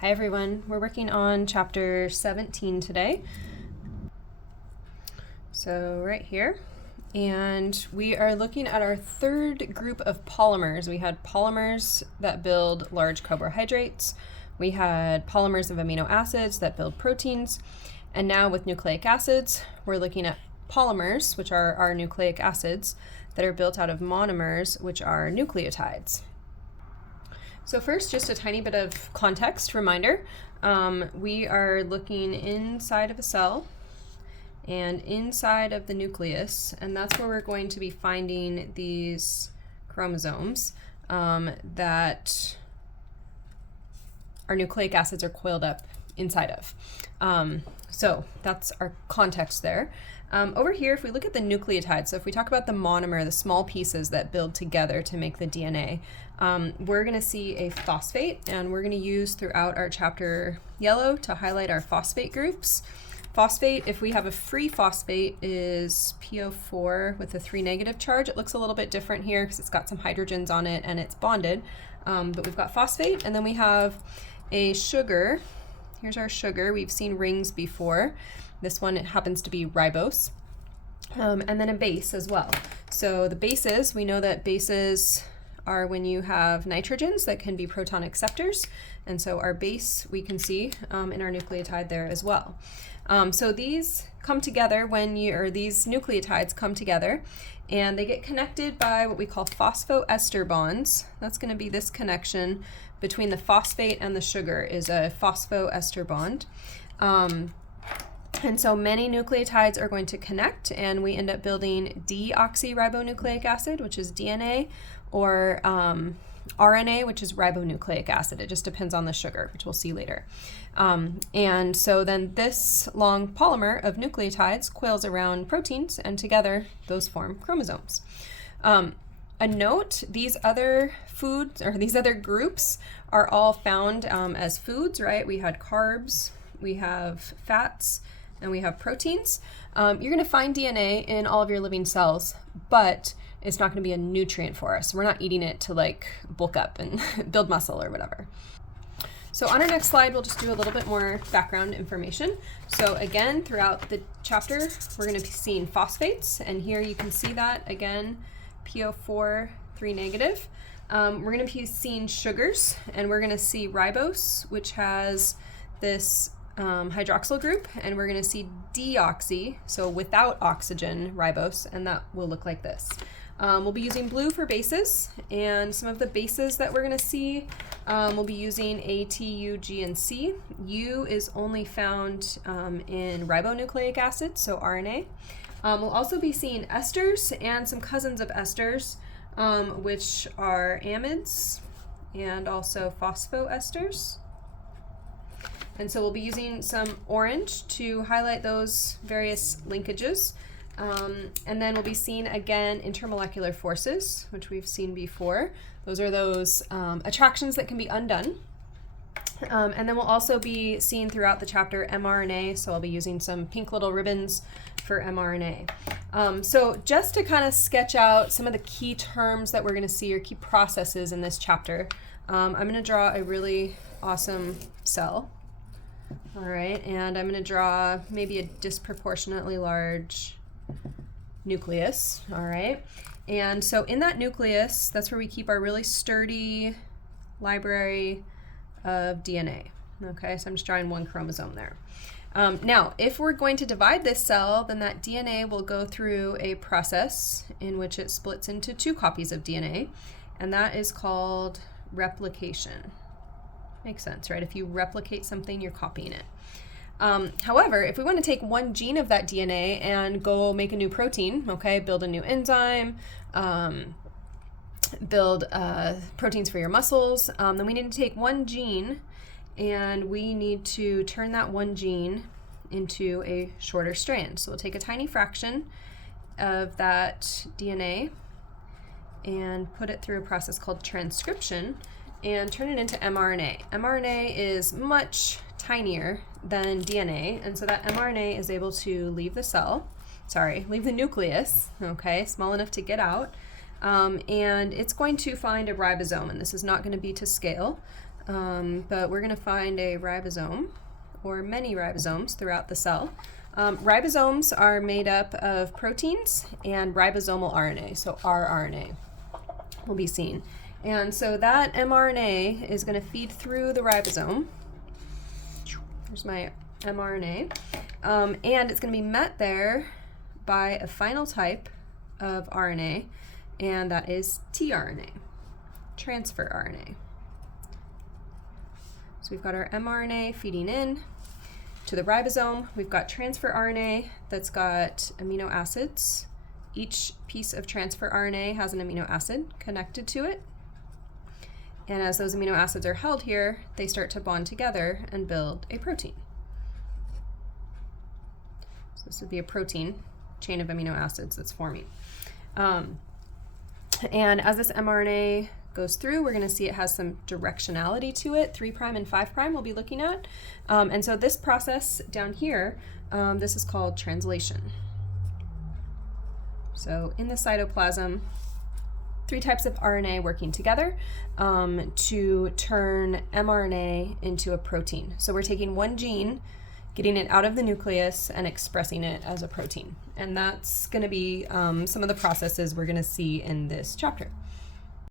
Hi everyone, we're working on chapter 17 today. So right here, and we are looking at our third group of polymers. We had polymers that build large carbohydrates. We had polymers of amino acids that build proteins. And now with nucleic acids, we're looking at polymers, which are our nucleic acids, that are built out of monomers, which are nucleotides. So first, just a tiny bit of context reminder. We are looking inside of a cell and inside of the nucleus, and that's where we're going to be finding these chromosomes that our nucleic acids are coiled up inside of. So that's our context there. Over here, if we look at the nucleotides, so if we talk about the monomer, the small pieces that build together to make the DNA, we're going to see a phosphate, and we're going to use throughout our chapter yellow to highlight our phosphate groups. Phosphate, if we have a free phosphate, is PO4 with a 3 negative charge. It looks a little bit different here because it's got some hydrogens on it and it's bonded, but we've got phosphate, and then we have a sugar. Here's our sugar. We've seen rings before. This one, it happens to be ribose. And then a base as well. So the bases, we know that bases are when you have nitrogens that can be proton acceptors. And so our base we can see in our nucleotide there as well. So these come together these nucleotides come together and they get connected by what we call phosphoester bonds. That's going to be this connection between the phosphate and the sugar is a phosphoester bond. And so many nucleotides are going to connect and we end up building deoxyribonucleic acid, which is DNA, or RNA, which is ribonucleic acid. It just depends on the sugar, which we'll see later. And so then this long polymer of nucleotides coils around proteins, and together those form chromosomes. A note, these other foods, or these other groups, are all found as foods, right? We had carbs, we have fats, and we have proteins. You're going to find DNA in all of your living cells, but it's not going to be a nutrient for us. We're not eating it to like bulk up and build muscle or whatever. So on our next slide, we'll just do a little bit more background information. So again, throughout the chapter, we're going to be seeing phosphates, and here you can see that again, PO4, 3 negative. We're going to be seeing sugars, and we're going to see ribose, which has this hydroxyl group, and we're going to see deoxy, so without oxygen ribose, and that will look like this. We'll be using blue for bases, and some of the bases that we're going to see, we'll be using A, T, U, G, and C. U is only found in ribonucleic acid, so RNA. We'll also be seeing esters and some cousins of esters, which are amides and also phosphoesters. And so we'll be using some orange to highlight those various linkages. And then we'll be seeing again intermolecular forces, which we've seen before. Those are those attractions that can be undone. And then we'll also be seeing throughout the chapter mRNA, so I'll be using some pink little ribbons for mRNA. So just to kind of sketch out some of the key terms that we're going to see, or key processes in this chapter, I'm going to draw a really awesome cell. All right, and I'm going to draw maybe a disproportionately large nucleus. All right, and so in that nucleus, that's where we keep our really sturdy library of DNA. Okay, so I'm just drawing one chromosome there. Now, if we're going to divide this cell, then that DNA will go through a process in which it splits into 2 copies of DNA, and that is called replication. Makes sense, right? If you replicate something, you're copying it. However, if we want to take one gene of that DNA and go make a new protein, okay, build a new enzyme, build proteins for your muscles, then we need to take one gene and we need to turn that one gene into a shorter strand. So we'll take a tiny fraction of that DNA and put it through a process called transcription and turn it into mRNA. mRNA is much tinier than DNA, and so that mRNA is able to leave the nucleus, okay, small enough to get out, and it's going to find a ribosome, and this is not going to be to scale, but we're going to find a ribosome or many ribosomes throughout the cell. Ribosomes are made up of proteins and ribosomal RNA, so rRNA will be seen. And so that mRNA is going to feed through the ribosome. Here's my mRNA. And it's going to be met there by a final type of RNA, and that is tRNA, transfer RNA. So we've got our mRNA feeding in to the ribosome. We've got transfer RNA that's got amino acids. Each piece of transfer RNA has an amino acid connected to it. And as those amino acids are held here, they start to bond together and build a protein. So this would be a protein chain of amino acids that's forming. And as this mRNA goes through, we're going to see it has some directionality to it. 3' and 5' we'll be looking at. And so this process down here, this is called translation. So in the cytoplasm, 3 types of RNA working together to turn mRNA into a protein. So we're taking one gene, getting it out of the nucleus and expressing it as a protein. And that's going to be some of the processes we're going to see in this chapter.